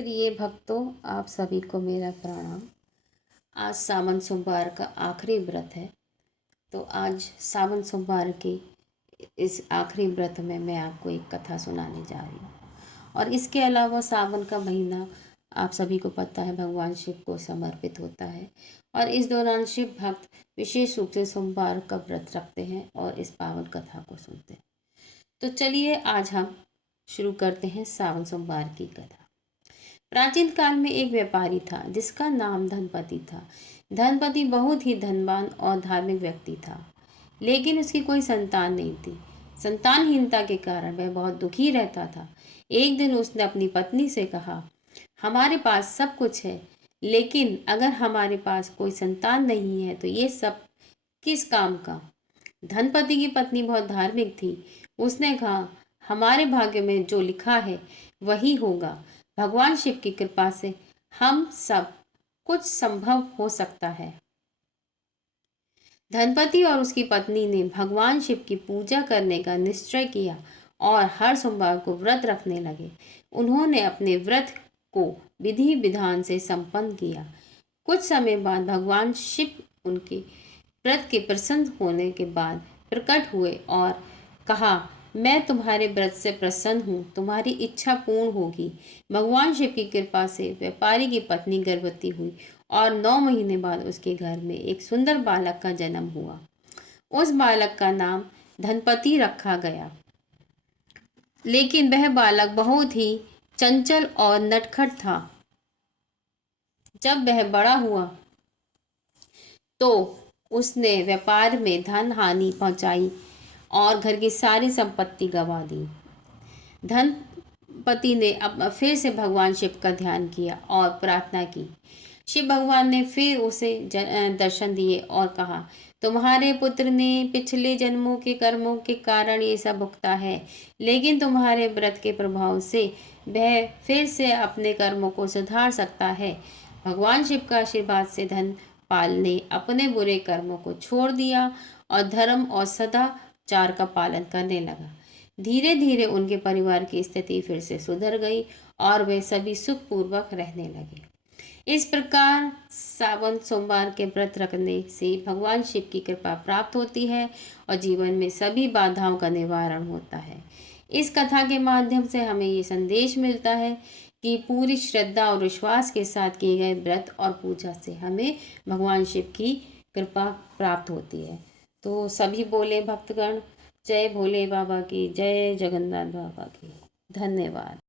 प्रिय भक्तों, आप सभी को मेरा प्रणाम। आज सावन सोमवार का आखिरी व्रत है। तो आज सावन सोमवार के इस आखिरी व्रत में मैं आपको एक कथा सुनाने जा रही हूँ। और इसके अलावा सावन का महीना आप सभी को पता है भगवान शिव को समर्पित होता है। और इस दौरान शिव भक्त विशेष रूप से सोमवार का व्रत रखते हैं और इस पावन कथा को सुनते हैं। तो चलिए आज हम शुरू करते हैं सावन सोमवार की कथा। प्राचीन काल में एक व्यापारी था जिसका नाम धनपति था। धनपति बहुत ही धनवान और धार्मिक व्यक्ति था, लेकिन उसकी कोई संतान नहीं थी। संतानहीनता के कारण वह बहुत दुखी रहता था। एक दिन उसने अपनी पत्नी से कहा, हमारे पास सब कुछ है, लेकिन अगर हमारे पास कोई संतान नहीं है तो ये सब किस काम का। धनपति की पत्नी बहुत धार्मिक थी। उसने कहा, हमारे भाग्य में जो लिखा है वही होगा। भगवान शिव की कृपा से हम सब कुछ संभव हो सकता है। धनपति और उसकी पत्नी ने भगवान शिव की पूजा करने का निश्चय किया और हर सोमवार को व्रत रखने लगे। उन्होंने अपने व्रत को विधि विधान से संपन्न किया। कुछ समय बाद भगवान शिव उनके व्रत के प्रसन्न होने के बाद प्रकट हुए और कहा, मैं तुम्हारे व्रत से प्रसन्न हूँ, तुम्हारी इच्छा पूर्ण होगी। भगवान शिव की कृपा से व्यापारी की पत्नी गर्भवती हुई और 9 महीने बाद उसके घर में एक सुंदर बालक का जन्म हुआ। उस बालक का नाम धनपति रखा गया। लेकिन वह बालक बहुत ही चंचल और नटखट था। जब वह बड़ा हुआ तो उसने व्यापार में धन हानि पहुंचाई और घर की सारी संपत्ति गंवा दी। धनपति ने अब फिर से भगवान शिव का ध्यान किया और प्रार्थना की। शिव भगवान ने फिर उसे दर्शन दिए और कहा, तुम्हारे पुत्र ने पिछले जन्मों के कर्मों के कारण ये सब भुगता है, लेकिन तुम्हारे व्रत के प्रभाव से वह फिर से अपने कर्मों को सुधार सकता है। भगवान शिव का आशीर्वाद से धनपाल ने अपने बुरे कर्मों को छोड़ दिया और धर्म और सदाचार का पालन करने लगा। धीरे धीरे उनके परिवार की स्थिति फिर से सुधर गई और वे सभी सुखपूर्वक रहने लगे। इस प्रकार सावन सोमवार के व्रत रखने से भगवान शिव की कृपा प्राप्त होती है और जीवन में सभी बाधाओं का निवारण होता है। इस कथा के माध्यम से हमें ये संदेश मिलता है कि पूरी श्रद्धा और विश्वास के साथ किए गए व्रत और पूजा से हमें भगवान शिव की कृपा प्राप्त होती है। तो सभी बोले भक्तगण, जय भोले बाबा की, जय जगन्नाथ बाबा की। धन्यवाद।